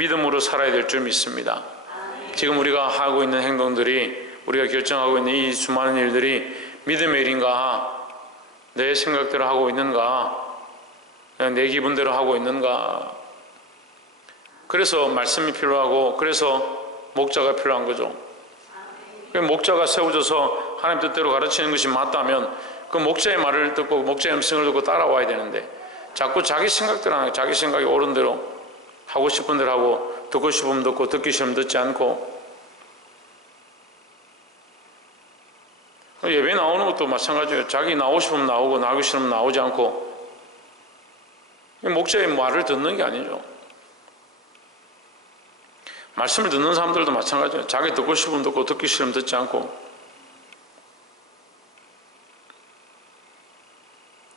믿음으로 살아야 될 줄 믿습니다. 지금 우리가 하고 있는 행동들이, 우리가 결정하고 있는 이 수많은 일들이 믿음의 일인가, 내 생각대로 하고 있는가, 그냥 내 기분대로 하고 있는가. 그래서 말씀이 필요하고, 그래서 목자가 필요한 거죠. 목자가 세워져서 하나님 뜻대로 가르치는 것이 맞다면 그 목자의 말을 듣고 목자의 음성을 듣고 따라와야 되는데, 자꾸 자기 생각대로 하는, 자기 생각이 옳은 대로 하고 싶은 대로 하고, 듣고 싶으면 듣고 듣기 싫으면 듣지 않고, 예배 나오는 것도 마찬가지예요. 자기 나오고 싶으면 나오고 나오기 싫으면 나오지 않고, 목자의 말을 듣는 게 아니죠. 말씀을 듣는 사람들도 마찬가지예요. 자기 듣고 싶으면 듣고 듣기 싫으면 듣지 않고.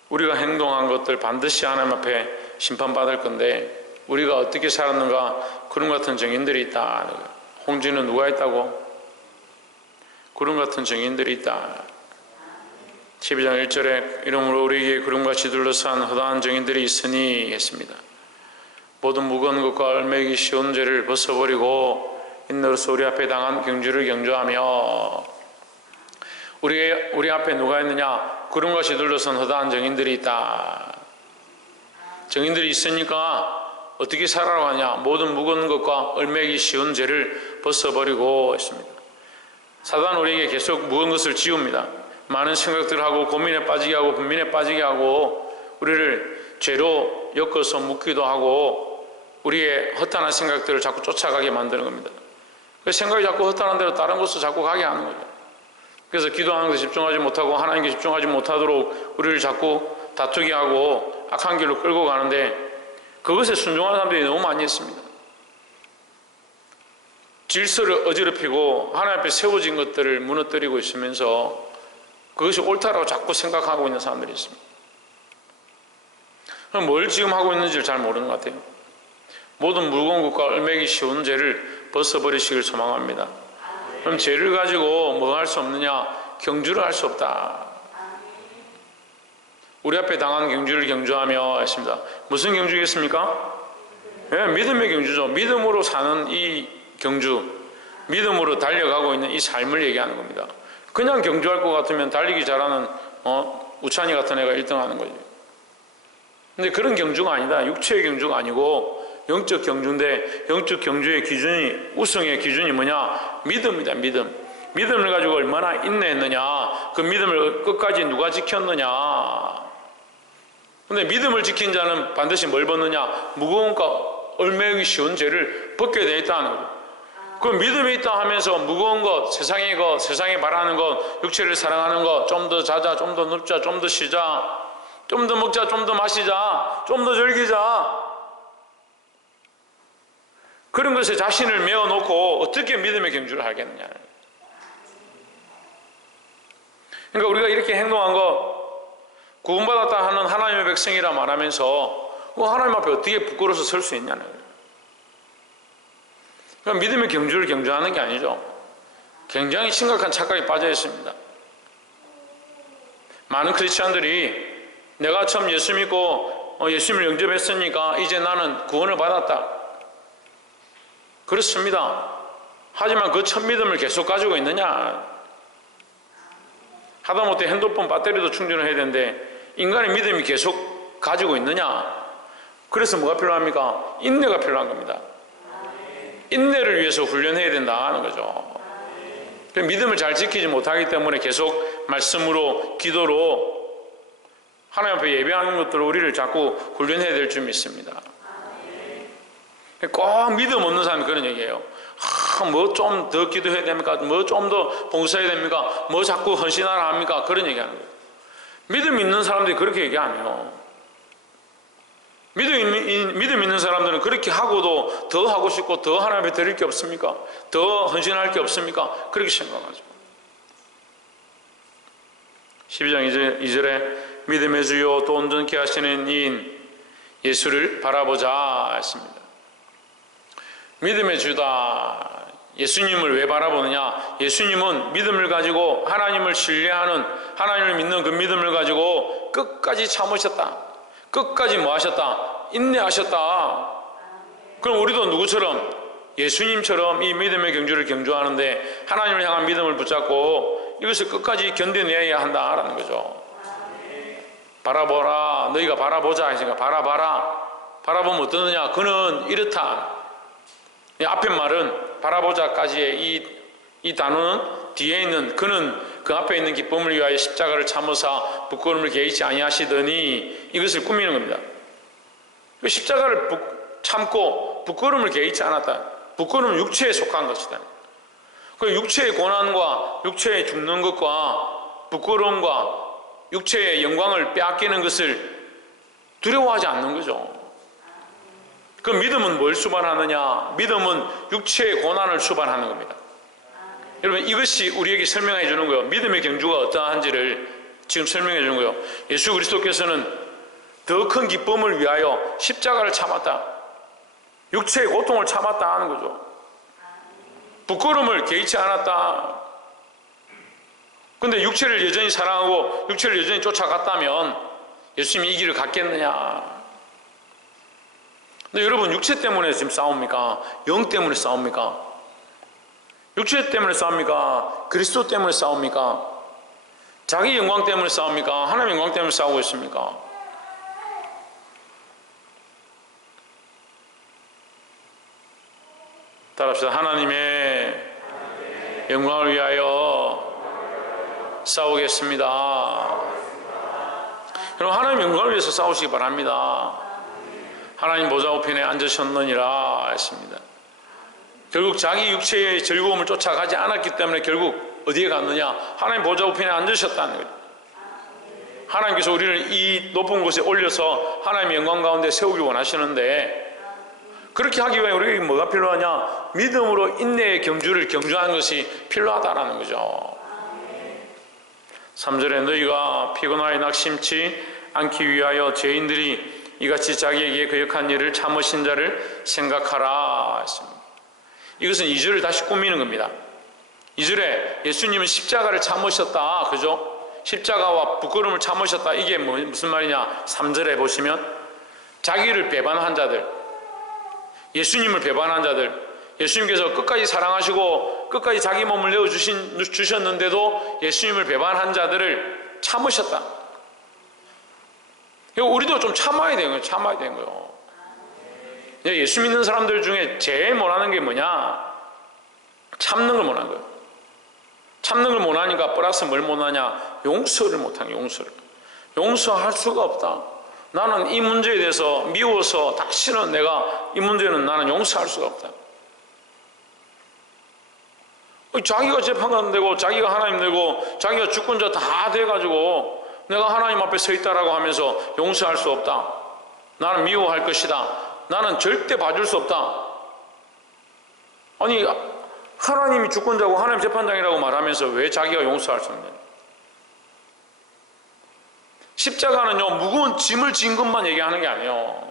우리가 행동한 것들 반드시 하나님 앞에 심판받을 건데, 우리가 어떻게 살았는가, 구름 같은 증인들이 있다. 홍지는 누가 있다고? 구름 같은 증인들이 있다. 12장 1절에 이러므로 우리에게 구름같이 둘러싼 허다한 증인들이 있으니 했습니다. 모든 무거운 것과 얼매기 쉬운 죄를 벗어버리고 인너로서 우리 앞에 당한 경주를 경주하며. 우리 앞에 누가 있느냐? 구름같이 둘러싼 허다한 증인들이 있다. 증인들이 있으니까 어떻게 살아가고 하냐? 모든 무거운 것과 얼매기 쉬운 죄를 벗어버리고 했습니다. 사단은 우리에게 계속 무거운 것을 지웁니다. 많은 생각들을 하고 고민에 빠지게 하고 분민에 빠지게 하고, 우리를 죄로 엮어서 묶기도 하고, 우리의 허탄한 생각들을 자꾸 쫓아가게 만드는 겁니다. 그 생각이 자꾸 허탄한 대로 다른 곳으로 자꾸 가게 하는 거죠. 그래서 기도하는 것에 집중하지 못하고 하나님께 집중하지 못하도록 우리를 자꾸 다투게 하고 악한 길로 끌고 가는데, 그것에 순종하는 사람들이 너무 많이 있습니다. 질서를 어지럽히고 하나님 앞에 세워진 것들을 무너뜨리고 있으면서 그것이 옳다라고 자꾸 생각하고 있는 사람들이 있습니다. 그럼 뭘 지금 하고 있는지를 잘 모르는 것 같아요. 모든 무거운 것과 얼매기 쉬운 죄를 벗어버리시길 소망합니다. 그럼 죄를 가지고 뭐 할 수 없느냐? 경주를 할 수 없다. 우리 앞에 당한 경주를 경주하며 했습니다. 무슨 경주겠습니까? 네, 믿음의 경주죠. 믿음으로 사는 이 경주, 믿음으로 달려가고 있는 이 삶을 얘기하는 겁니다. 그냥 경주할 것 같으면 달리기 잘하는 우찬이 같은 애가 1등 하는 거죠. 근데 그런 경주가 아니다. 육체의 경주가 아니고 영적 경주인데, 영적 경주의 기준이, 우승의 기준이 뭐냐? 믿음이다. 믿음을 가지고 얼마나 인내했느냐, 그 믿음을 끝까지 누가 지켰느냐. 근데 믿음을 지킨 자는 반드시 뭘 벗느냐? 무거운 것, 얼매기 쉬운 죄를 벗게 되어 있다는 거죠. 그 믿음이 있다 하면서 무거운 것, 세상의 것, 세상에 바라는 것, 육체를 사랑하는 것, 좀 더 자자, 좀 더 눕자, 좀 더 쉬자, 좀 더 먹자, 좀 더 마시자, 좀 더 즐기자, 그런 것에 자신을 메어놓고 어떻게 믿음의 경주를 하겠느냐. 그러니까 우리가 이렇게 행동한 거, 구원받았다 하는 하나님의 백성이라 말하면서 하나님 앞에 어떻게 부끄러워서 설 수 있냐는 거예요. 그러니까 믿음의 경주를 경주하는 게 아니죠. 굉장히 심각한 착각에 빠져 있습니다. 많은 크리스찬들이 내가 처음 예수 믿고 예수님을 영접했으니까 이제 나는 구원을 받았다. 그렇습니다. 하지만 그 첫 믿음을 계속 가지고 있느냐? 하다못해 핸드폰 배터리도 충전을 해야 되는데 인간의 믿음이 계속 가지고 있느냐? 그래서 뭐가 필요합니까? 인내가 필요한 겁니다. 인내를 위해서 훈련해야 된다는 거죠. 믿음을 잘 지키지 못하기 때문에 계속 말씀으로, 기도로 하나님 앞에 예배하는 것들을 우리를 자꾸 훈련해야 될 줄 믿습니다. 꼭 믿음 없는 사람이 그런 얘기예요. 뭐 좀 더 기도해야 됩니까? 뭐 좀 더 봉사해야 됩니까? 뭐 자꾸 헌신하라 합니까? 그런 얘기하는 거예요. 믿음 있는 사람들이 그렇게 얘기 안 해요. 믿음 있는 사람들은 그렇게 하고도 더 하고 싶고 더 하나님 앞에 드릴 게 없습니까? 더 헌신할 게 없습니까? 그렇게 생각하죠. 12장 2절에 믿음의 주요 또 온전케 하시는 이인 예수를 바라보자 했습니다. 믿음의 주다. 예수님을 왜 바라보느냐? 예수님은 믿음을 가지고 하나님을 신뢰하는, 하나님을 믿는 그 믿음을 가지고 끝까지 참으셨다. 끝까지 뭐 하셨다? 인내하셨다. 그럼 우리도 누구처럼? 예수님처럼 이 믿음의 경주를 경주하는데 하나님을 향한 믿음을 붙잡고 이것을 끝까지 견뎌내야 한다라는 거죠. 바라보라. 너희가 바라보자 했으니까 바라봐라. 바라보면 어떠느냐? 그는 이렇다. 이 앞에 말은 바라보자까지의 이 단어는 뒤에 있는 그는 그 앞에 있는 기쁨을 위하여 십자가를 참으사 부끄러움을 개의치 아니하시더니 이것을 꾸미는 겁니다. 십자가를 참고 부끄러움을 개의치 않았다. 부끄러움은 육체에 속한 것이다. 그 육체의 고난과 육체에 죽는 것과 부끄러움과 육체의 영광을 빼앗기는 것을 두려워하지 않는 거죠. 그 믿음은 뭘 수반하느냐? 믿음은 육체의 고난을 수반하는 겁니다. 여러분, 이것이 우리에게 설명해 주는 거예요. 믿음의 경주가 어떠한지를 지금 설명해 주는 거예요. 예수 그리스도께서는 더 큰 기쁨을 위하여 십자가를 참았다. 육체의 고통을 참았다 하는 거죠. 부끄러움을 개의치 않았다. 근데 육체를 여전히 사랑하고 육체를 여전히 쫓아갔다면 예수님이 이 길을 갔겠느냐? 근데 여러분, 육체 때문에 지금 싸웁니까? 영 때문에 싸웁니까? 육체 때문에 싸웁니까? 그리스도 때문에 싸웁니까? 자기 영광 때문에 싸웁니까? 하나님의 영광 때문에 싸우고 있습니까? 따라합시다. 하나님의 영광을 위하여 싸우겠습니다. 여러분, 하나님의 영광을 위해서 싸우시기 바랍니다. 하나님 보좌 우편에 앉으셨느니라 했습니다. 결국 자기 육체의 즐거움을 쫓아가지 않았기 때문에 결국 어디에 갔느냐? 하나님 보좌 우편에 앉으셨다는 거죠. 하나님께서 우리를 이 높은 곳에 올려서 하나님의 영광 가운데 세우길 원하시는데 그렇게 하기 위해 우리에게 뭐가 필요하냐? 믿음으로 인내의 경주를 경주하는 것이 필요하다라는 거죠. 3절에 너희가 피곤하여 낙심치 않기 위하여 죄인들이 이같이 자기에게 거역한 일을 참으신 자를 생각하라 했습니다. 이것은 2절을 다시 꾸미는 겁니다. 2절에 예수님은 십자가를 참으셨다. 그죠? 십자가와 부끄러움을 참으셨다. 이게 무슨 말이냐? 3절에 보시면 자기를 배반한 자들, 예수님을 배반한 자들, 예수님께서 끝까지 사랑하시고 끝까지 자기 몸을 내어주셨는데도 예수님을 배반한 자들을 참으셨다. 우리도 좀 참아야 되는 거예요. 참아야 되는 거예요. 예수 믿는 사람들 중에 제일 못하는 게 뭐냐? 참는 걸 못하는 거예요. 참는 걸 못하니까 플러스 뭘 못하냐? 용서를 못하는 거예요. 용서할 수가 없다. 나는 이 문제에 대해서 미워서 다시는 내가 이 문제는 나는 용서할 수가 없다. 자기가 재판관 되고 자기가 하나님 되고 자기가 주권자 다 돼가지고 내가 하나님 앞에 서 있다라고 하면서 용서할 수 없다. 나는 미워할 것이다. 나는 절대 봐줄 수 없다. 아니, 하나님이 주권자고 하나님 재판장이라고 말하면서 왜 자기가 용서할 수 없냐? 십자가는요, 무거운 짐을 진 것만 얘기하는 게 아니에요.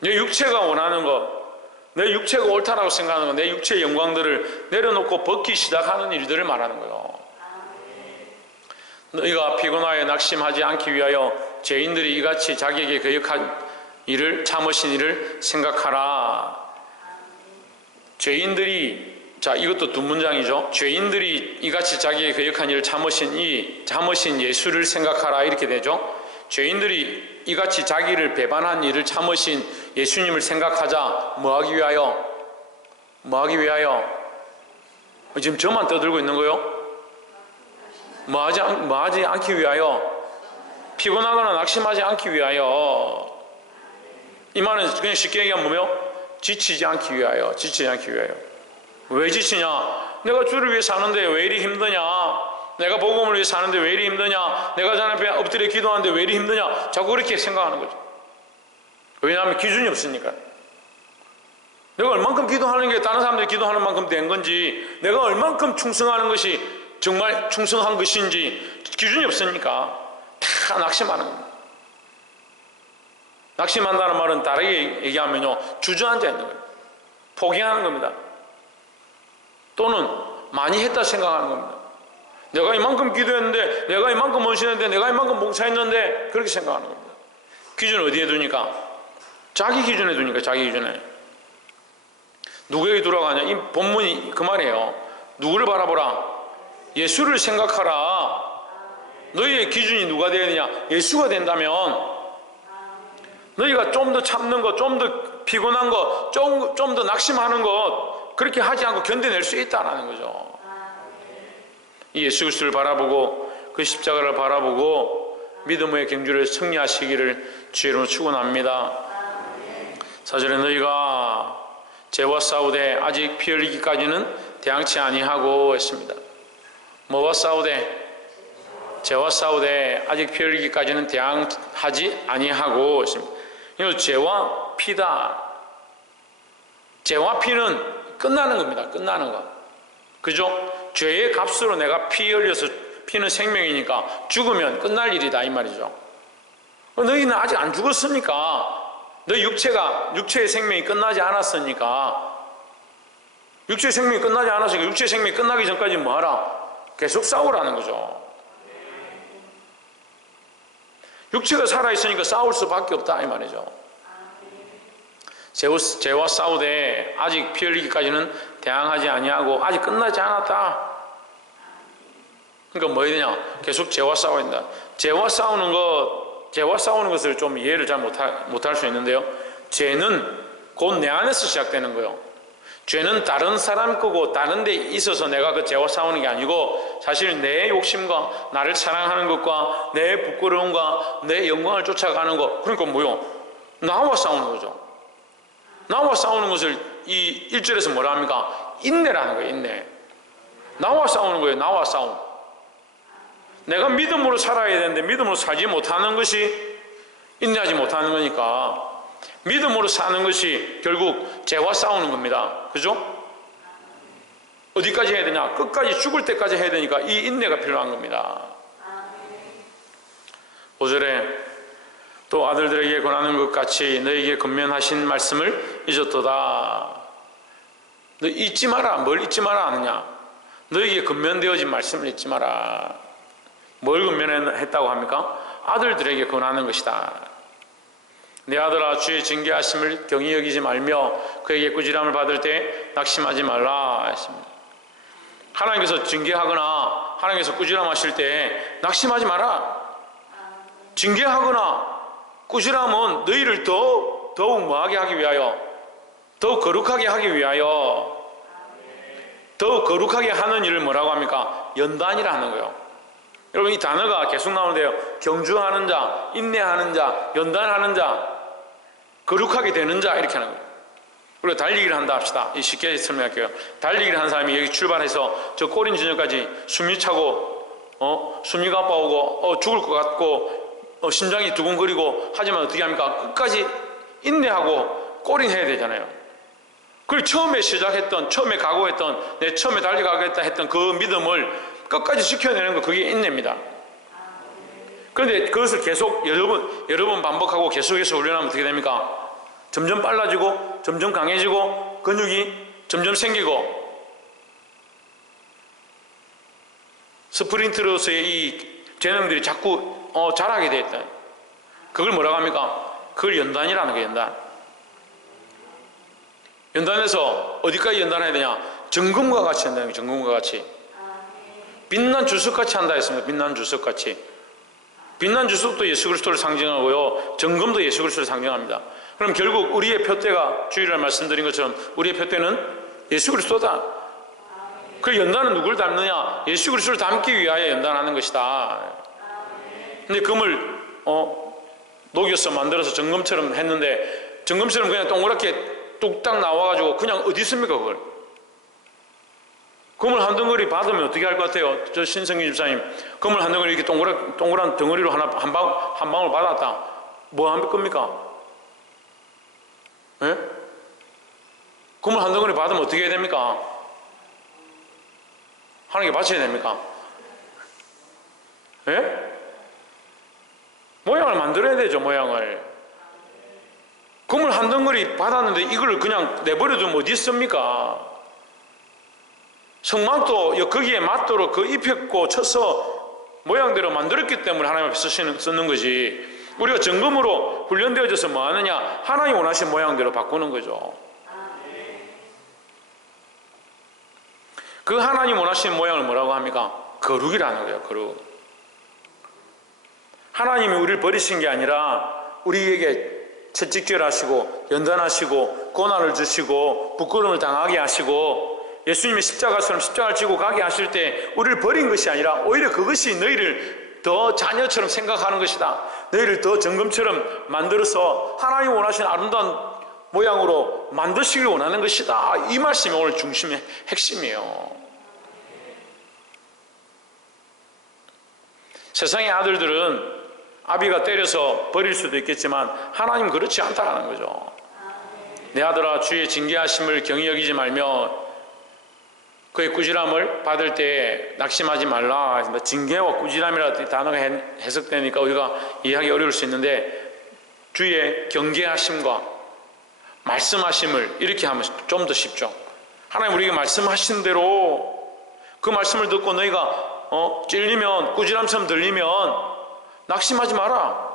내 육체가 원하는 것, 내 육체가 옳다라고 생각하는 것, 내 육체의 영광들을 내려놓고 벗기 시작하는 일들을 말하는 거예요. 너희가 피곤하여 낙심하지 않기 위하여 죄인들이 이같이 자기에게 거역한 일을 참으신 일을 생각하라. 죄인들이, 자, 이것도 두 문장이죠. 죄인들이 이같이 자기에게 거역한 일을 참으신 예수를 생각하라, 이렇게 되죠. 죄인들이 이같이 자기를 배반한 일을 참으신 예수님을 생각하자. 뭐하기 위하여? 뭐하기 위하여? 지금 저만 떠들고 있는 거요? 뭐하지 않기 위하여? 피곤하거나 낙심하지 않기 위하여. 이 말은 그냥 쉽게 얘기하면 뭐요? 지치지 않기 위하여. 지치지 않기 위하여. 왜 지치냐? 내가 주를 위해 사는데 왜 이리 힘드냐? 내가 복음을 위해 사는데 왜 이리 힘드냐? 내가 하나님 앞에 엎드려 기도하는데 왜 이리 힘드냐? 자꾸 그렇게 생각하는 거죠. 왜냐하면 기준이 없으니까. 내가 얼만큼 기도하는 게 다른 사람들이 기도하는 만큼 된 건지, 내가 얼만큼 충성하는 것이 정말 충성한 것인지 기준이 없으니까 다 낙심하는 겁니다. 낙심한다는 말은 다르게 얘기하면요, 주저앉아 있는 거예요. 포기하는 겁니다. 또는 많이 했다 생각하는 겁니다. 내가 이만큼 기도했는데, 내가 이만큼 헌신했는데, 내가 이만큼 봉사했는데, 그렇게 생각하는 겁니다. 기준을 어디에 두니까? 자기 기준에 두니까 자기 기준에. 누구에게 돌아가냐? 이 본문이 그 말이에요. 누구를 바라보라? 예수를 생각하라. 너희의 기준이 누가 되어야 되냐? 예수가 된다면 너희가 좀 더 참는 것, 좀 더 피곤한 것, 좀 더 낙심하는 것 그렇게 하지 않고 견뎌낼 수 있다는 거죠. 이 예수 그리스도를 바라보고 그 십자가를 바라보고 믿음의 경주를 승리하시기를 주의 이름으로 축원합니다. 4절에 너희가 죄와 싸우되 아직 피 흘리기까지는 대항치 아니하고 했습니다. 뭐와 싸우되? 죄와 싸우되 아직 피 흘리기까지는 대항하지 아니하고 했습니다. 이거 죄와 피다. 죄와 피는 끝나는 겁니다. 끝나는 거. 그죠? 죄의 값으로 내가 피 흘려서, 피는 생명이니까 죽으면 끝날 일이다 이 말이죠. 너희는 아직 안 죽었으니까, 너희 육체의 생명이 끝나지 않았으니까, 육체의 생명이 끝나지 않았으니까 육체의 생명이 끝나기 전까지 뭐 하라? 계속 싸우라는 거죠. 육체가 살아있으니까 싸울 수밖에 없다 이 말이죠. 죄와 싸우되 아직 피 흘리기까지는 대항하지 아니하고 아직 끝나지 않았다. 그러니까 뭐 해야 되냐? 계속 죄와 싸워야 된다. 죄와 싸우는 것을 좀 이해를 잘 못할 수 있는데요. 죄는 곧 내 안에서 시작되는 거예요. 죄는 다른 사람 거고 다른 데 있어서 내가 그 죄와 싸우는 게 아니고 사실 내 욕심과 나를 사랑하는 것과 내 부끄러움과 내 영광을 쫓아가는 것, 그러니까 뭐요? 나와 싸우는 거죠. 나와 싸우는 것을 이 1절에서 뭐라 합니까? 인내라는 거예요. 인내. 나와 싸우는 거예요. 나와 싸움. 내가 믿음으로 살아야 되는데 믿음으로 살지 못하는 것이 인내하지 못하는 거니까 믿음으로 사는 것이 결국 죄와 싸우는 겁니다. 그죠? 어디까지 해야 되냐? 끝까지 죽을 때까지 해야 되니까 이 인내가 필요한 겁니다. 5절에 또 아들들에게 권하는 것 같이 너에게 권면하신 말씀을 잊었도다. 너 잊지 마라. 뭘 잊지 마라 하느냐? 너에게 권면되어진 말씀을 잊지 마라. 뭘 권면했다고 합니까? 아들들에게 권하는 것이다. 내 아들아 주의 징계하심을 경히 여기지 말며 그에게 꾸지람을 받을 때 낙심하지 말라 했습니다. 하나님께서 징계하거나 하나님께서 꾸지람하실 때 낙심하지 마라. 징계하거나 꾸지람은 너희를 더욱 뭐하게 하기 위하여, 더욱 거룩하게 하기 위하여, 더욱 거룩하게 하는 일을 뭐라고 합니까? 연단이라 하는 거예요. 여러분 이 단어가 계속 나오는데요. 경주하는 자, 인내하는 자, 연단하는 자, 거룩하게 되는 자 이렇게 하는 거예요. 우리가 달리기를 한다 합시다. 쉽게 설명할게요. 달리기를 하는 사람이 여기 출발해서 저 꼬린 지점까지 숨이 차고 숨이 가빠오고 죽을 것 같고 심장이 두근거리고 하지만 어떻게 합니까? 끝까지 인내하고 꼬린해야 되잖아요. 그리고 처음에 시작했던, 처음에 각오했던, 내 처음에 달려가겠다 했던 그 믿음을 끝까지 지켜내는 거, 그게 인내입니다. 그런데 그것을 계속 여러 번 반복하고 계속해서 훈련하면 어떻게 됩니까? 점점 빨라지고 점점 강해지고 근육이 점점 생기고 스프린트로서의 이 재능들이 자꾸 자라게 되었다. 그걸 뭐라고 합니까? 그걸 연단이라는 거예요. 연단. 연단해서 어디까지 연단해야 되냐? 정금과 같이 한다는 거예요. 정금과 같이. 빛난 주석같이 한다 했습니다. 빛난 주석같이. 빛난 주석도 예수 그리스도를 상징하고요. 정금도 예수 그리스도를 상징합니다. 그럼 결국 우리의 표대가 주일날 말씀드린 것처럼 우리의 표대는 예수 그리스도다. 그 연단은 누구를 닮느냐? 예수 그리스도를 닮기 위하여 연단하는 것이다. 근데 금을 녹여서 만들어서 정금처럼 했는데 정금처럼 그냥 동그랗게 뚝딱 나와가지고 그냥 어디 있습니까 그걸? 금을 한 덩어리 받으면 어떻게 할 것 같아요? 저 신성기 집사님, 금을 한 덩어리 이렇게 동그란 덩어리로 한 방울 받았다. 뭐 할 겁니까? 예? 금을 한 덩어리 받으면 어떻게 해야 됩니까? 하나님께 바쳐야 됩니까? 예? 모양을 만들어야 되죠, 모양을. 금을 한 덩어리 받았는데 이걸 그냥 내버려두면 어디 있습니까? 성막도 거기에 맞도록 그 입혔고 쳐서 모양대로 만들었기 때문에 하나님 앞에 쓰는 거지. 우리가 점검으로 훈련되어져서 뭐 하느냐? 하나님 원하신 모양대로 바꾸는 거죠. 그 하나님 원하신 모양을 뭐라고 합니까? 거룩이라는 거예요. 거룩. 하나님이 우리를 버리신 게 아니라 우리에게 채찍질하시고 연단하시고 고난을 주시고 부끄러움을 당하게 하시고 예수님의 십자가처럼 십자가를 지고 가게 하실 때 우리를 버린 것이 아니라 오히려 그것이 너희를 더 자녀처럼 생각하는 것이다. 너희를 더 정금처럼 만들어서 하나님 원하신 아름다운 모양으로 만드시길 원하는 것이다. 이 말씀이 오늘 중심의 핵심이에요. 세상의 아들들은 아비가 때려서 버릴 수도 있겠지만 하나님은 그렇지 않다는 거죠. 내 아들아 주의 징계하심을 경히 여기지 말며 그의 꾸지람을 받을 때 낙심하지 말라. 징계와 꾸지람이라는 단어가 해석되니까 우리가 이해하기 어려울 수 있는데 주의 경계하심과 말씀하심을 이렇게 하면 좀 더 쉽죠. 하나님 우리에게 말씀하신 대로 그 말씀을 듣고 너희가 찔리면 꾸지람처럼 들리면 낙심하지 마라.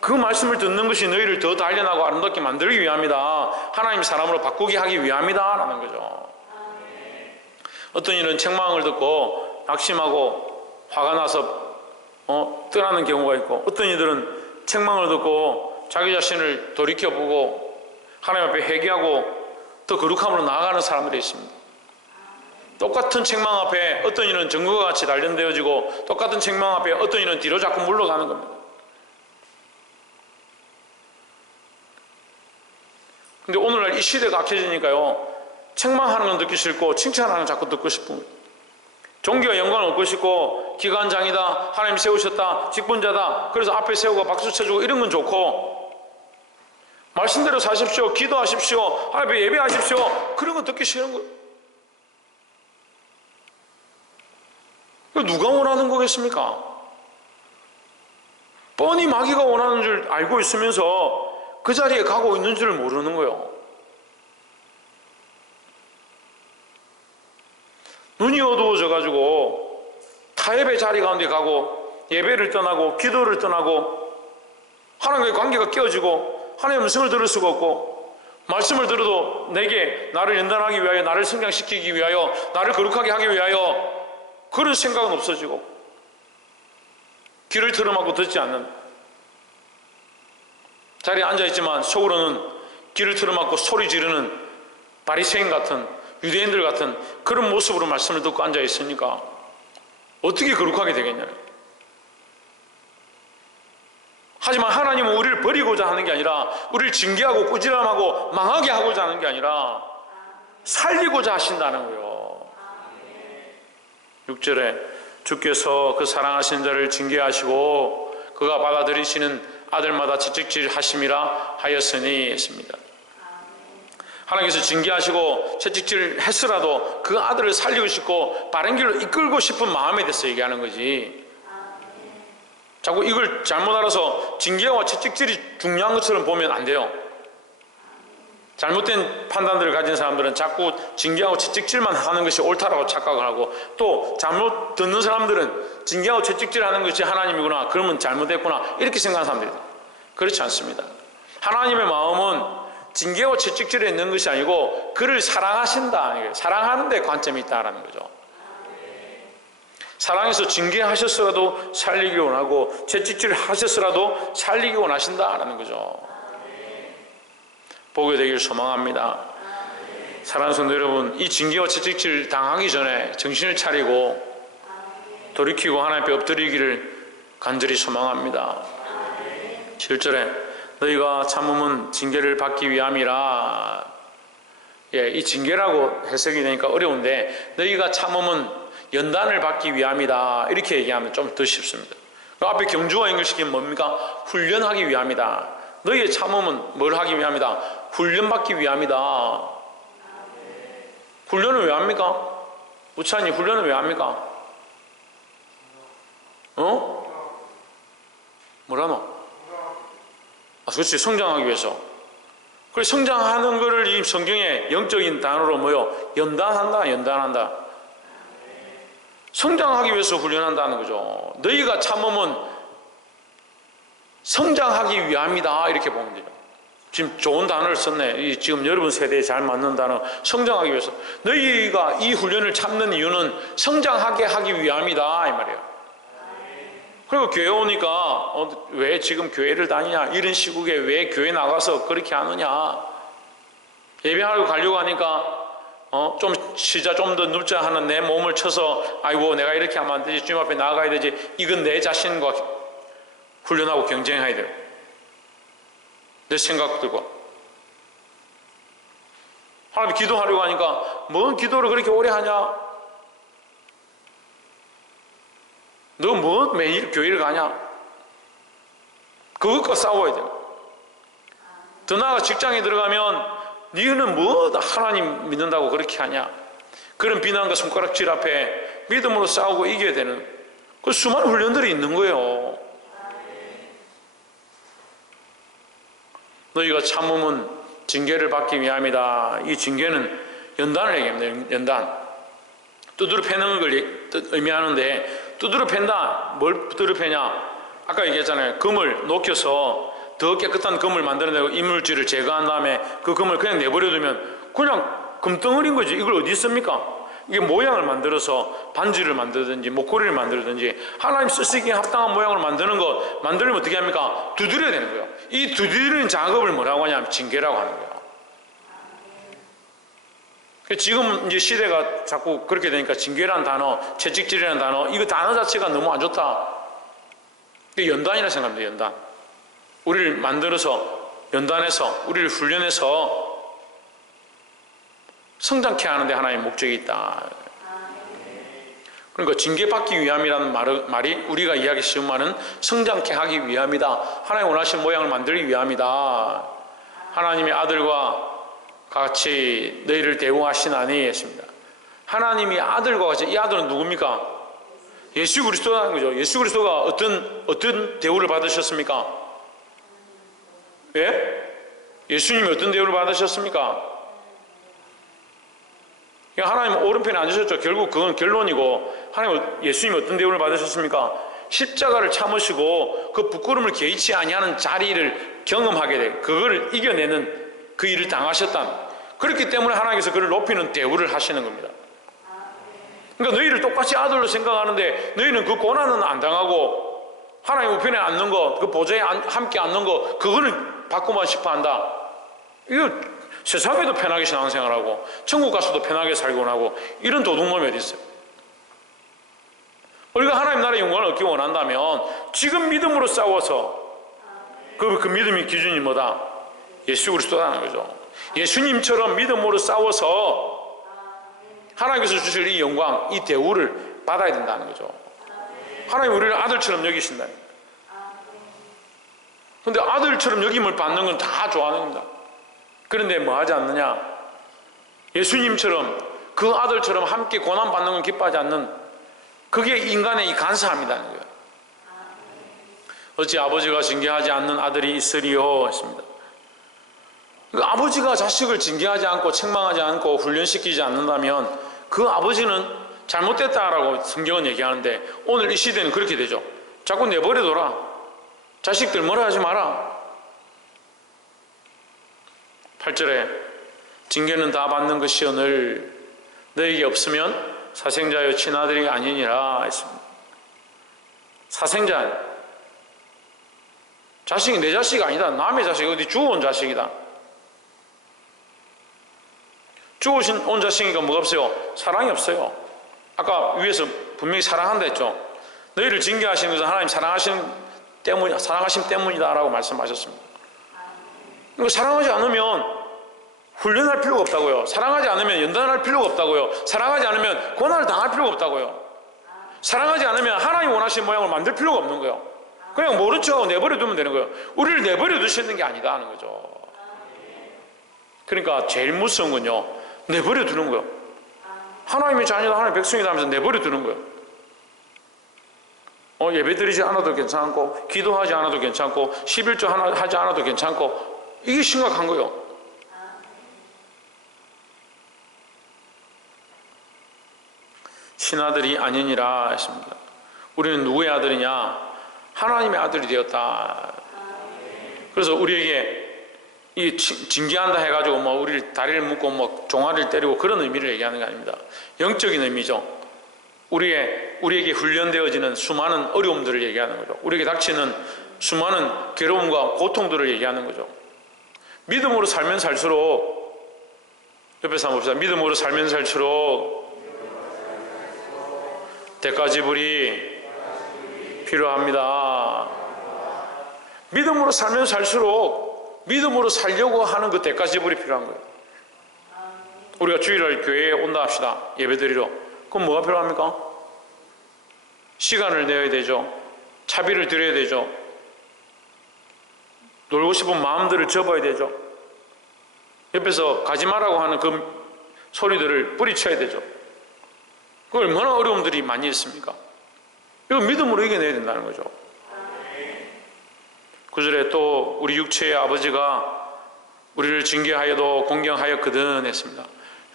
그 말씀을 듣는 것이 너희를 더 단련하고 아름답게 만들기 위함이다. 하나님 사람으로 바꾸게 하기 위함이다 라는 거죠. 어떤 이는 책망을 듣고 낙심하고 화가 나서 떠나는 경우가 있고, 어떤 이들은 책망을 듣고 자기 자신을 돌이켜보고 하나님 앞에 회개하고 더 거룩함으로 나아가는 사람들이 있습니다. 똑같은 책망 앞에 어떤 이는 전구가 같이 단련되어지고 똑같은 책망 앞에 어떤 이는 뒤로 자꾸 물러가는 겁니다. 근데 오늘날 이 시대가 악해지니까요, 책망하는 건 듣기 싫고 칭찬하는 건 자꾸 듣고 싶은 거예요. 존귀와 영광을 얻고 싶고 기관장이다, 하나님 세우셨다, 직분자다, 그래서 앞에 세우고 박수 쳐주고 이런 건 좋고, 말씀대로 사십시오, 기도하십시오, 하나님 예배하십시오, 그런 건 듣기 싫은 거예요. 누가 원하는 거겠습니까? 뻔히 마귀가 원하는 줄 알고 있으면서 그 자리에 가고 있는 줄 모르는 거예요. 눈이 어두워져 가지고 타협의 자리 가운데 가고 예배를 떠나고 기도를 떠나고 하나님과의 관계가 깨어지고 하나님의 음성을 들을 수가 없고, 말씀을 들어도 내게 나를 연단하기 위하여, 나를 성장시키기 위하여, 나를 거룩하게 하기 위하여 그런 생각은 없어지고 귀를 틀어막고 듣지 않는, 자리에 앉아있지만 속으로는 귀를 틀어막고 소리 지르는 바리새인 같은, 유대인들 같은 그런 모습으로 말씀을 듣고 앉아있으니까 어떻게 거룩하게 되겠냐. 하지만 하나님은 우리를 버리고자 하는 게 아니라, 우리를 징계하고 꾸지람하고 망하게 하고자 하는 게 아니라 살리고자 하신다는 거예요. 6절에 주께서 그 사랑하신 자를 징계하시고 그가 받아들이시는 아들마다 채찍질 하심이라 하였으니 했습니다. 하나님께서 징계하시고 채찍질 했으라도 그 아들을 살리고 싶고 바른 길로 이끌고 싶은 마음에 대해서 얘기하는 거지, 자꾸 이걸 잘못 알아서 징계와 채찍질이 중요한 것처럼 보면 안 돼요. 잘못된 판단들을 가진 사람들은 자꾸 징계하고 채찍질만 하는 것이 옳다라고 착각을 하고, 또 잘못 듣는 사람들은 징계하고 채찍질하는 것이 하나님이구나, 그러면 잘못했구나, 이렇게 생각하는 사람들이 있어요. 그렇지 않습니다. 하나님의 마음은 징계와 채찍질에 있는 것이 아니고 그를 사랑하신다, 사랑하는 데 관점이 있다는 거죠. 사랑해서 징계하셨으라도 살리기 원하고 채찍질 하셨으라도 살리기 원하신다라는 거죠. 보게 되길 소망합니다. 사랑하는 성도 여러분, 이 징계와 채찍질 당하기 전에 정신을 차리고 돌이키고 하나님 앞에 엎드리기를 간절히 소망합니다. 7절에 너희가 참음은 징계를 받기 위함이라. 이 징계라고 해석이 되니까 어려운데, 너희가 참음은 연단을 받기 위함이다, 이렇게 얘기하면 좀 더 쉽습니다. 그 앞에 경주와 연결시키면 뭡니까? 훈련하기 위함이다. 너희의 참음은 뭘 하기 위함이다? 훈련받기 위함이다. 훈련을 왜 합니까? 우찬이 훈련을 왜 합니까? 뭐라노? 그렇지, 성장하기 위해서. 그래, 성장하는 것을 이 성경의 영적인 단어로 뭐요? 연단한다, 연단한다. 성장하기 위해서 훈련한다는 거죠. 너희가 참음은 성장하기 위함이다 이렇게 보면 돼요. 지금 좋은 단어를 썼네. 지금 여러분 세대에 잘 맞는 단어, 성장하기 위해서. 너희가 이 훈련을 참는 이유는 성장하게 하기 위함이다 이 말이에요. 그리고 교회 오니까 왜 지금 교회를 다니냐, 이런 시국에 왜 교회 나가서 그렇게 하느냐, 예배하러 가려고 하니까 좀 쉬자, 좀 더 눕자 하는 내 몸을 쳐서 아이고 내가 이렇게 하면 안 되지, 주님 앞에 나아가야 되지, 이건 내 자신과 훈련하고 경쟁해야 돼요. 내 생각들과. 하나님 기도하려고 하니까 뭔 기도를 그렇게 오래 하냐, 너 뭐 매일 교회를 가냐, 그것과 싸워야 돼요. 더 나아가 직장에 들어가면 너는 뭐 하나님 믿는다고 그렇게 하냐, 그런 비난과 손가락질 앞에 믿음으로 싸우고 이겨야 되는 그 수많은 훈련들이 있는 거예요. 너희가 참음은 징계를 받기 위함이다. 이 징계는 연단을 얘기합니다. 연단. 두드러 패는 걸 의미하는데, 두드러 팬다, 뭘 두드러 패냐, 아까 얘기했잖아요. 금을 녹여서 더 깨끗한 금을 만들어내고 이물질을 제거한 다음에 그 금을 그냥 내버려두면 그냥 금덩어리인 거지. 이걸 어디 씁니까? 이게 모양을 만들어서 반지를 만들든지 목걸이를 만들든지 하나님 쓰시기에 합당한 모양을 만드는 것, 만들면 어떻게 합니까? 두드려야 되는 거예요. 이 두드리는 작업을 뭐라고 하냐면 징계라고 하는 거예요. 지금 이제 시대가 자꾸 그렇게 되니까 징계라는 단어, 채찍질이라는 단어, 이거 단어 자체가 너무 안 좋다. 연단이라 생각합니다. 연단. 우리를 만들어서, 연단해서, 우리를 훈련해서 성장케 하는데 하나의 목적이 있다. 그러니까 징계받기 위함이라는 말이 우리가 이해하기 쉬운 말은 성장케 하기 위함이다. 하나님 원하신 모양을 만들기 위함이다. 하나님의 아들과 같이 너희를 대우하시나니 했습니다. 하나님이 아들과 같이, 이 아들은 누굽니까? 예수 그리스도라는 거죠. 예수 그리스도가 어떤 대우를 받으셨습니까? 예? 예수님이 어떤 대우를 받으셨습니까? 하나님 오른편에 앉으셨죠. 결국 그건 결론이고, 하나님 예수님이 어떤 대우를 받으셨습니까? 십자가를 참으시고 그 부끄러움을 개의치 아니하는 자리를 경험하게 돼, 그걸 이겨내는 그 일을 당하셨다. 그렇기 때문에 하나님께서 그를 높이는 대우를 하시는 겁니다. 그러니까 너희를 똑같이 아들로 생각하는데 너희는 그 고난은 안 당하고 하나님 우편에 앉는 거, 그 보좌에 함께 앉는 거, 그거를 받고만 싶어 한다. 이거 세상에도 편하게 신앙생활하고 천국 가서도 편하게 살곤 하고, 이런 도둑놈이 어디 있어요? 우리가 하나님 나라의 영광을 얻기 원한다면 지금 믿음으로 싸워서, 그 믿음의 기준이 뭐다? 예수 그리스도라는 거죠. 예수님처럼 믿음으로 싸워서 하나님께서 주실 이 영광, 이 대우를 받아야 된다는 거죠. 하나님 우리를 아들처럼 여기신다. 그런데 아들처럼 여김을 받는 건 다 좋아하는 겁니다. 그런데 뭐 하지 않느냐? 예수님처럼, 그 아들처럼 함께 고난받는 건 기뻐하지 않는, 그게 인간의 이 간사함이라는 거예요. 어찌 아버지가 징계하지 않는 아들이 있으리요 했습니다. 그러니까 아버지가 자식을 징계하지 않고 책망하지 않고 훈련시키지 않는다면 그 아버지는 잘못됐다라고 성경은 얘기하는데, 오늘 이 시대는 그렇게 되죠. 자꾸 내버려둬라. 자식들 뭐라 하지 마라. 8절에 징계는 다 받는 것이오늘 너에게 없으면 사생자여 친아들이 아니니라 했습니다. 사생자, 자식이 내 자식이 아니다. 남의 자식, 어디 주워온 자식이다. 주워온 자식이니까 뭐가 없어요? 사랑이 없어요. 아까 위에서 분명히 사랑한다 했죠. 너희를 징계하시는 것은 하나님 사랑하심 때문이다 라고 말씀하셨습니다. 그러니까 사랑하지 않으면 훈련할 필요가 없다고요. 사랑하지 않으면 연단할 필요가 없다고요. 사랑하지 않으면 고난을 당할 필요가 없다고요. 사랑하지 않으면 하나님 원하시는 모양을 만들 필요가 없는 거예요. 그냥 모른 척하고 내버려 두면 되는 거예요. 우리를 내버려 두시는 게 아니다 하는 거죠. 그러니까 제일 무서운 건요, 내버려 두는 거예요. 하나님의 자녀다, 하나님의 백성이다 하면서 내버려 두는 거예요. 예배 드리지 않아도 괜찮고, 기도하지 않아도 괜찮고, 11조 하지 않아도 괜찮고, 이게 심각한 거예요. 친아들이 아니니라 했습니다. 우리는 누구의 아들이냐? 하나님의 아들이 되었다. 그래서 우리에게 이 징계한다 해가지고 뭐 우리를 다리를 묶고 뭐 종아리를 때리고 그런 의미를 얘기하는 게 아닙니다. 영적인 의미죠. 우리에게 훈련되어지는 수많은 어려움들을 얘기하는 거죠. 우리에게 닥치는 수많은 괴로움과 고통들을 얘기하는 거죠. 믿음으로 살면 살수록, 옆에서 한번 봅시다. 믿음으로 살면 살수록 대가 지불이 필요합니다. 믿음으로 살면 살수록 믿음으로 살려고 하는 그 대가 지불이 필요한 거예요. 우리가 주일날 교회에 온다 합시다. 예배드리러. 그럼 뭐가 필요합니까? 시간을 내야 되죠. 차비를 드려야 되죠. 놀고 싶은 마음들을 접어야 되죠. 옆에서 가지 마라고 하는 그 소리들을 뿌리쳐야 되죠. 그 얼마나 어려움들이 많이 있습니까? 이거 믿음으로 이겨내야 된다는 거죠. 9절에 또 우리 육체의 아버지가 우리를 징계하여도 공경하였거든 했습니다.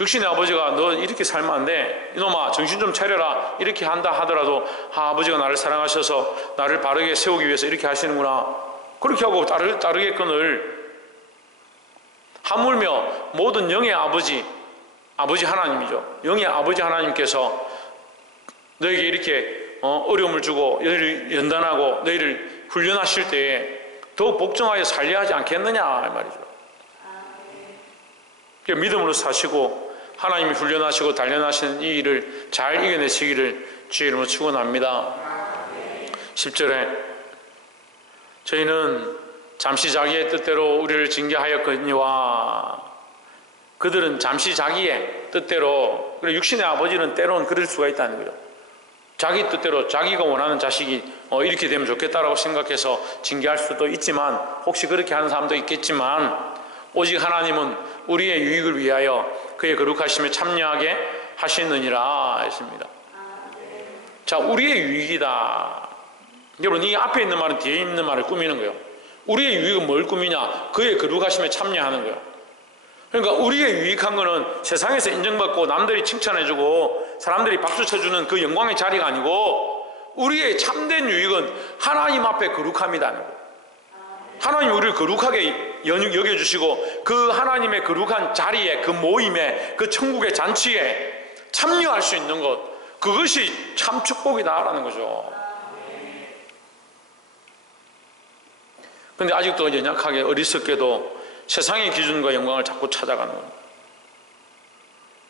육신의 아버지가 너 이렇게 살면 안 돼. 이놈아 정신 좀 차려라. 이렇게 한다 하더라도 아버지가 나를 사랑하셔서 나를 바르게 세우기 위해서 이렇게 하시는구나. 그렇게 하고 따르겠거늘 하물며 모든 영의 아버지 하나님이죠. 영의 아버지 하나님께서 너에게 이렇게 어려움을 주고 너희를 연단하고 너희를 훈련하실 때에 더 복종하여 살려야 하지 않겠느냐 이 말이죠. 그러니까 믿음으로 사시고 하나님이 훈련하시고 단련하시는 이 일을 잘 이겨내시기를 주의 이름으로 축원합니다. 10절에 저희는 잠시 자기의 뜻대로 우리를 징계하였거니와 그들은 잠시 자기의 뜻대로, 그리고 육신의 아버지는 때로는 그럴 수가 있다는 거죠. 자기 뜻대로 자기가 원하는 자식이 이렇게 되면 좋겠다라고 생각해서 징계할 수도 있지만, 혹시 그렇게 하는 사람도 있겠지만, 오직 하나님은 우리의 유익을 위하여 그의 거룩하심에 참여하게 하시느니라 했습니다. 자, 우리의 유익이다. 여러분, 이 앞에 있는 말은 뒤에 있는 말을 꾸미는 거예요. 우리의 유익은 뭘 꾸미냐? 그의 거룩하심에 참여하는 거예요. 그러니까 우리의 유익한 거는 세상에서 인정받고 남들이 칭찬해주고 사람들이 박수 쳐주는 그 영광의 자리가 아니고, 우리의 참된 유익은 하나님 앞에 거룩함이라는 거예요. 하나님 우리를 거룩하게 여겨주시고 그 하나님의 거룩한 자리에, 그 모임에, 그 천국의 잔치에 참여할 수 있는 것, 그것이 참 축복이다라는 거죠. 그런데 아직도 연약하게 어리석게도 세상의 기준과 영광을 자꾸 찾아가는 겁니다.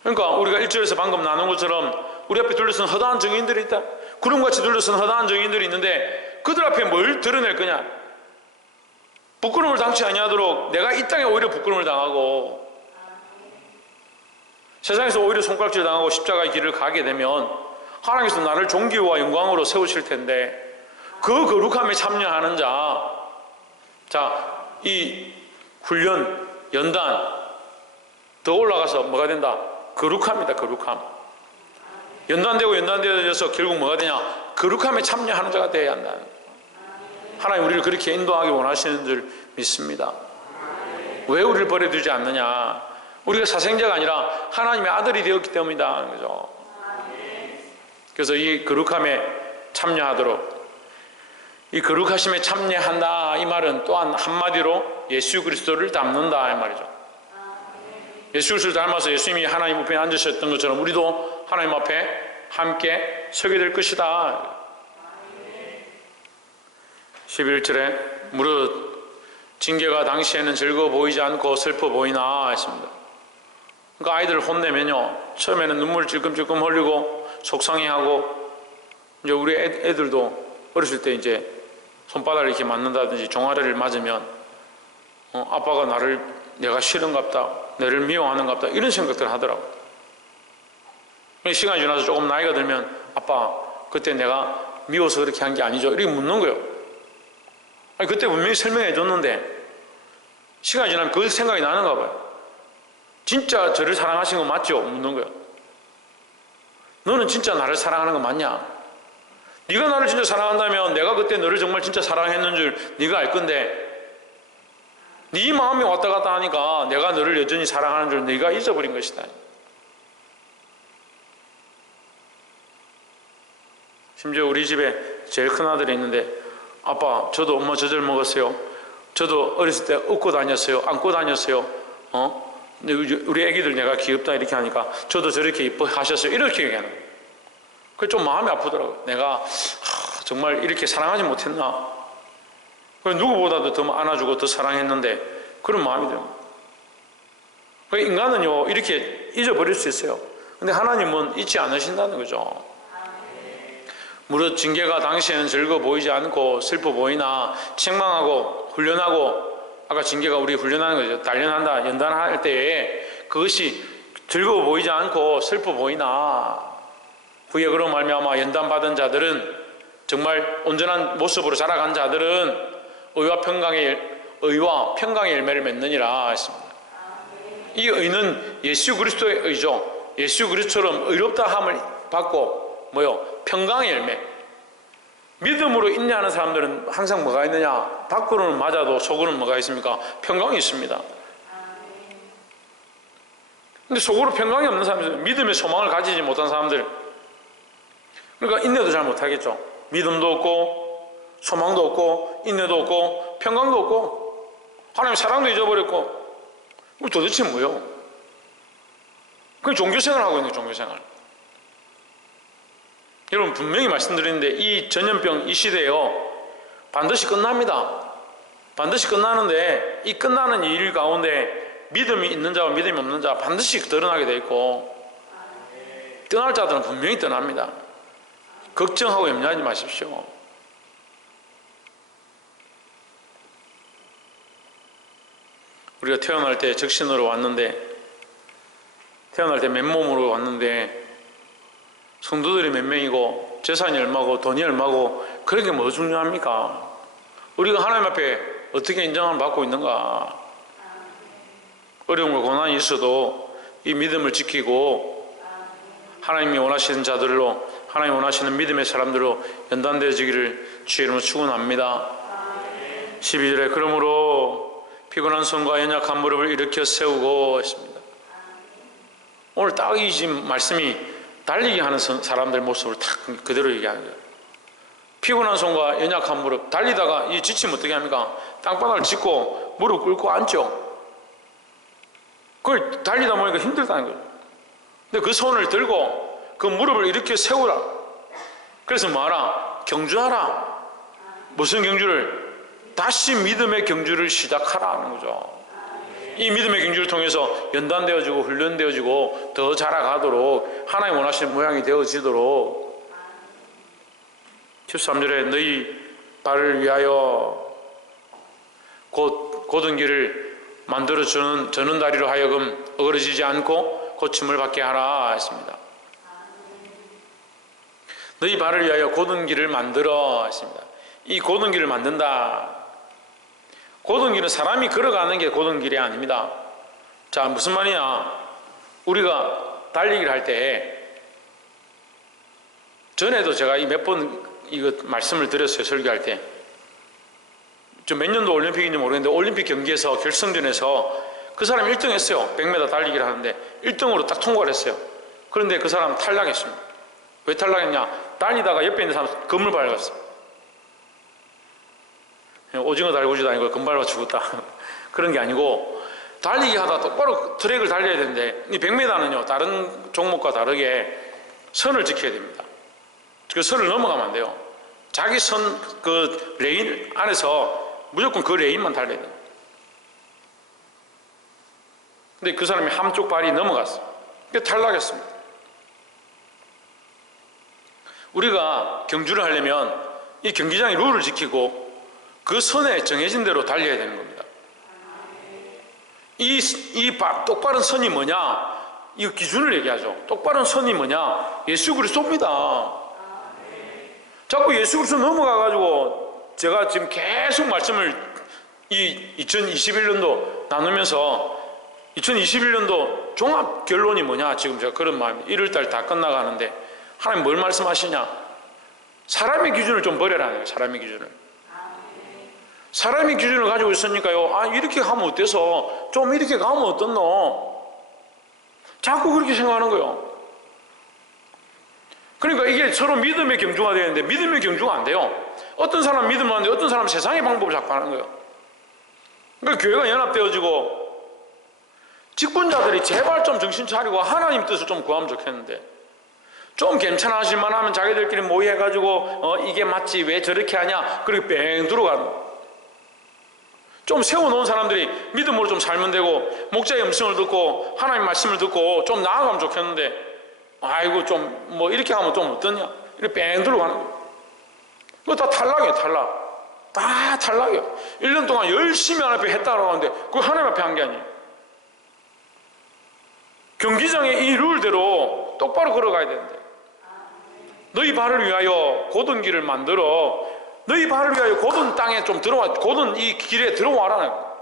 그러니까 우리가 1절에서 방금 나눈 것처럼 우리 앞에 둘러선 허다한 정인들이 있다. 구름같이 둘러선 허다한 정인들이 있는데 그들 앞에 뭘 드러낼 거냐? 부끄러움을 당치 아니하도록 내가 이 땅에 오히려 부끄러움을 당하고 세상에서 오히려 손가락질 당하고 십자가의 길을 가게 되면 하나님께서 나를 존귀와 영광으로 세우실 텐데, 그 거룩함에 참여하는 자, 이 훈련, 연단 더 올라가서 뭐가 된다? 거룩함이다. 거룩함. 연단되어서 결국 뭐가 되냐? 거룩함에 참여하는 자가 되어야 한다. 하나님 우리를 그렇게 인도하기 원하시는 줄 믿습니다. 왜 우리를 버려두지 않느냐? 우리가 사생자가 아니라 하나님의 아들이 되었기 때문이다 하는 거죠. 그래서 이 거룩함에 참여하도록, 이 거룩하심에 참여한다 이 말은 또한 한마디로 예수 그리스도를 닮는다 이 말이죠. 예수 그리스도를 닮아서 예수님이 하나님 앞에 앉으셨던 것처럼 우리도 하나님 앞에 함께 서게 될 것이다. 11절에 무릇 징계가 당시에는 즐거워 보이지 않고 슬퍼 보이나 했습니다. 그러니까 아이들을 혼내면요, 처음에는 눈물 찔끔찔끔 흘리고 속상해하고, 이제 우리 애들도 어렸을 때 이제 손바닥을 이렇게 맞는다든지 종아리를 맞으면 아빠가 내가 싫은갑다, 나를 미워하는갑다, 이런 생각들을 하더라고. 시간이 지나서 조금 나이가 들면 아빠 그때 내가 미워서 그렇게 한 게 아니죠, 이렇게 묻는 거예요. 아니, 그때 분명히 설명해 줬는데 시간이 지나면 그 생각이 나는가 봐요. 진짜 저를 사랑하신 거 맞죠? 묻는 거예요. 너는 진짜 나를 사랑하는 거 맞냐? 네가 나를 진짜 사랑한다면 내가 그때 너를 정말 진짜 사랑했는 줄 네가 알 건데, 네 마음이 왔다 갔다 하니까 내가 너를 여전히 사랑하는 줄 네가 잊어버린 것이다. 심지어 우리 집에 제일 큰 아들이 있는데, 아빠 저도 엄마 젖을 먹었어요. 저도 어렸을 때 업고 다녔어요. 안고 다녔어요. 근데 우리 애기들 내가 귀엽다 이렇게 하니까 저도 저렇게 이뻐 하셨어요. 이렇게 얘기하는 거예요. 그게 좀 마음이 아프더라고요. 내가 정말 이렇게 사랑하지 못했나? 누구보다도 더 안아주고 더 사랑했는데 그런 마음이 들어요. 인간은요 이렇게 잊어버릴 수 있어요. 근데 하나님은 잊지 않으신다는 거죠. 무릇 징계가 당시에는 즐거워 보이지 않고 슬퍼 보이나 책망하고 훈련하고, 아까 징계가 우리 훈련하는 거죠. 단련한다, 연단할 때에 그것이 즐거워 보이지 않고 슬퍼 보이나 후에 그런 말미암아 연단받은 자들은, 정말 온전한 모습으로 자라간 자들은 의와 평강의 열매를 맺느니라 했습니다. 이 의는 예수 그리스도의 의죠. 예수 그리스도처럼 의롭다 함을 받고 평강의 열매. 믿음으로 인내하는 사람들은 항상 뭐가 있느냐? 밖으로는 맞아도 속으로는 뭐가 있습니까? 평강이 있습니다. 근데 속으로 평강이 없는 사람들, 믿음의 소망을 가지지 못한 사람들, 그러니까 인내도 잘 못하겠죠. 믿음도 없고 소망도 없고 인내도 없고 평강도 없고 하나님의 사랑도 잊어버렸고, 도대체 뭐예요? 그게 종교생활을 하고 있는 거예요. 종교생활. 여러분 분명히 말씀드리는데 이 전염병 이 시대에요 반드시 끝납니다. 반드시 끝나는데 이 끝나는 일 가운데 믿음이 있는 자와 믿음이 없는 자 반드시 드러나게 돼 있고, 떠날 자들은 분명히 떠납니다. 걱정하고 염려하지 마십시오. 우리가 태어날 때 적신으로 왔는데, 태어날 때 맨몸으로 왔는데 성도들이 몇 명이고 재산이 얼마고 돈이 얼마고 그런 게 뭐 중요합니까? 우리가 하나님 앞에 어떻게 인정을 받고 있는가? 어려움과 고난이 있어도 이 믿음을 지키고 하나님이 원하시는 자들로, 하나님이 원하시는 믿음의 사람들로 연단되어지기를 주의 이름으로 축원합니다. 12절에 그러므로 피곤한 손과 연약한 무릎을 일으켜 세우고 했습니다. 오늘 딱 이 지금 말씀이 달리기 하는 사람들 모습을 딱 그대로 얘기하는 거예요. 피곤한 손과 연약한 무릎, 달리다가 이 지치면 어떻게 합니까? 땅바닥을 짚고 무릎 꿇고 앉죠. 그걸 달리다 보니까 힘들다는 거예요. 근데 그 손을 들고 그 무릎을 일으켜 세우라. 그래서 뭐하라? 경주하라. 무슨 경주를? 다시 믿음의 경주를 시작하라 하는 거죠. 이 믿음의 경주를 통해서 연단되어지고 훈련되어지고 더 자라가도록 하나님 원하시는 모양이 되어지도록 13절에 너희 발을 위하여 곧 곧은 길을 만들어주는 저는 다리로 하여금 어그러지지 않고 고침을 받게 하라 했습니다. 너희 발을 위하여 곧은 길을 만들어 했습니다. 이 곧은 길을 만든다. 곧은 길은 사람이 걸어가는 게 곧은 길이 아닙니다. 자, 무슨 말이냐? 우리가 달리기를 할 때, 전에도 제가 몇 번 이거 말씀을 드렸어요. 설교할 때. 저 몇 년도 올림픽인지 모르겠는데 올림픽 경기에서 결승전에서 그 사람이 1등 했어요. 100m 달리기를 하는데 1등으로 딱 통과를 했어요. 그런데 그 사람 탈락했습니다. 왜 탈락했냐? 달리다가 옆에 있는 사람 금을 밟았어요. 오징어 달고지도 아니고 금 밟아 죽었다. 그런 게 아니고 달리기 하다 똑바로 트랙을 달려야 되는데 이 100m는요 다른 종목과 다르게 선을 지켜야 됩니다. 그 선을 넘어가면 안 돼요. 자기 선 그 레인 안에서 무조건 그 레인만 달려야 돼요. 근데 그 사람이 한쪽 발이 넘어갔어요. 그게 탈락했습니다. 우리가 경주를 하려면 이 경기장의 룰을 지키고 그 선에 정해진 대로 달려야 되는 겁니다. 똑바른 선이 뭐냐? 이 기준을 얘기하죠. 똑바른 선이 뭐냐? 예수 그리스도입니다. 자꾸 예수 그리스도 넘어가가지고 제가 지금 계속 말씀을 이 2021년도 나누면서 2021년도 종합 결론이 뭐냐? 지금 제가 그런 마음이 1월달 다 끝나가는데 하나님 뭘 말씀하시냐? 사람의 기준을 좀 버려라. 사람의 기준을. 사람의 기준을 가지고 있으니까요. 아, 이렇게 가면 어때서? 좀 이렇게 가면 어떻노? 자꾸 그렇게 생각하는 거예요. 그러니까 이게 서로 믿음의 경주가 되는데 믿음의 경주가 안 돼요. 어떤 사람 믿음을 하는데 어떤 사람은 세상의 방법을 자꾸 하는 거예요. 그러니까 교회가 연합되어지고 직분자들이 제발 좀 정신 차리고 하나님 뜻을 좀 구하면 좋겠는데, 좀 괜찮아질 만하면 자기들끼리 모의해가지고 이게 맞지 왜 저렇게 하냐 그렇게 뺑 들어가는 거예요. 좀 세워놓은 사람들이 믿음으로 좀 살면 되고 목자의 음성을 듣고 하나님 말씀을 듣고 좀 나아가면 좋겠는데, 아이고 좀 뭐 이렇게 하면 좀 어떠냐 이렇게 뺑 들어가는 거예요. 그거 다 탈락이에요. 다 탈락이에요. 1년 동안 열심히 하나님 앞에 했다고 하는데 그거 하나님 앞에 한 게 아니에요. 경기장의 이 룰대로 똑바로 걸어가야 되는데, 너희 발을 위하여 곧은 길을 만들어, 너희 발을 위하여 곧은 땅에 좀 들어와, 곧은 이 길에 들어와라는 거예요.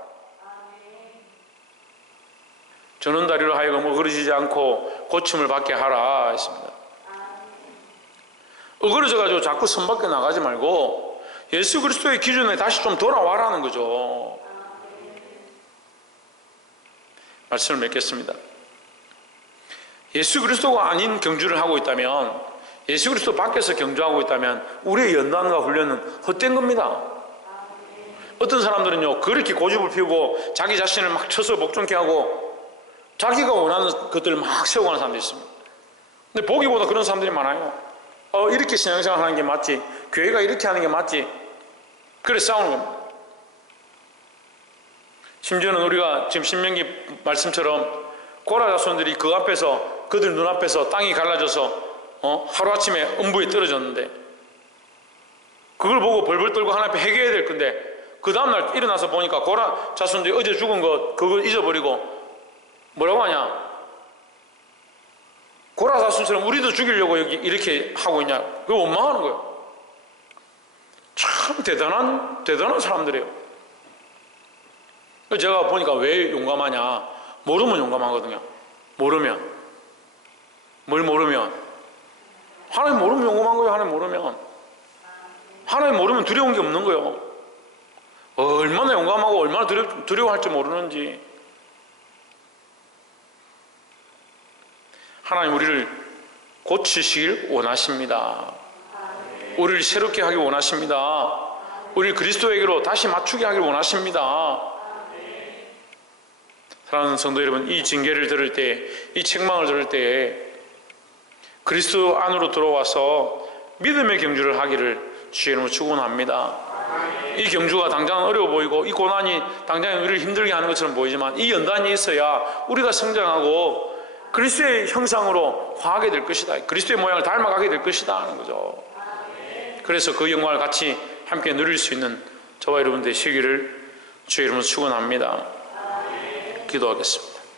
저는 다리로 하여금 어그러지지 않고 고침을 받게 하라 했습니다. 어그러져가지고 자꾸 선 밖에 나가지 말고 예수 그리스도의 기준에 다시 좀 돌아와라는 거죠. 말씀을 맺겠습니다. 예수 그리스도가 아닌 경주를 하고 있다면, 예수 그리스도 밖에서 경주하고 있다면 우리의 연단과 훈련은 헛된 겁니다. 어떤 사람들은요 그렇게 고집을 피우고 자기 자신을 막 쳐서 목종케 하고 자기가 원하는 것들을 막 세워가는 사람들이 있습니다. 근데 보기보다 그런 사람들이 많아요. 이렇게 신앙생활 하는 게 맞지, 교회가 이렇게 하는 게 맞지, 그래 싸우는 겁니다. 심지어는 우리가 지금 신명기 말씀처럼 고라 자손들이 그 앞에서, 그들 눈앞에서 땅이 갈라져서 하루아침에 음부에 떨어졌는데, 그걸 보고 벌벌 떨고 하나님 앞에 회개해야 될 건데, 그 다음날 일어나서 보니까 고라 자손들이 어제 죽은 것 그걸 잊어버리고 뭐라고 하냐, 고라 자손처럼 우리도 죽이려고 여기 이렇게 하고 있냐, 그거 원망하는 거예요. 참 대단한 사람들이에요. 제가 보니까 왜 용감하냐, 모르면 용감하거든요. 모르면, 뭘 모르면, 하나님 모르면 용감한 거예요. 하나님 모르면 두려운 게 없는 거예요. 얼마나 용감하고 얼마나 두려워할지 모르는지. 하나님 우리를 고치시길 원하십니다. 우리를 새롭게 하길 원하십니다. 우리를 그리스도에게로 다시 맞추게 하길 원하십니다. 사랑하는 성도 여러분, 이 징계를 들을 때, 이 책망을 들을 때 그리스도 안으로 들어와서 믿음의 경주를 하기를 주의 이름으로 축원합니다. 이 경주가 당장은 어려워 보이고 이 고난이 당장 우리를 힘들게 하는 것처럼 보이지만, 이 연단이 있어야 우리가 성장하고 그리스도의 형상으로 화하게 될 것이다, 그리스도의 모양을 닮아가게 될 것이다 하는 거죠. 그래서 그 영광을 같이 함께 누릴 수 있는 저와 여러분 되시기를 주의 이름으로 축원합니다. 기도하겠습니다.